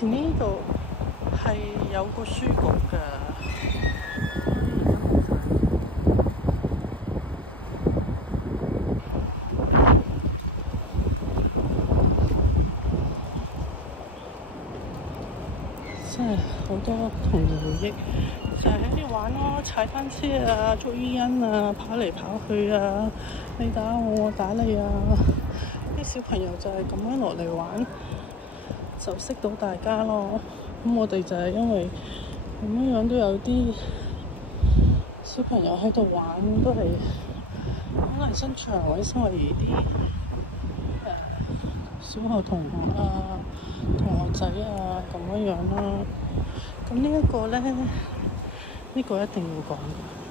前呢度係有個書局㗎，真係好多童年回憶，就係喺呢度玩咯，踩單車啊，捉伊人啊，跑嚟跑去啊，你打我，我打你啊，啲小朋友就係咁樣落嚟玩，就識到大家咯。咁我哋就係因為咁樣都有啲小朋友喺度玩，都係可能身長或者身為啲小學同學啊、同學仔啊咁樣啦。咁呢一個咧，呢個一定要講嘅。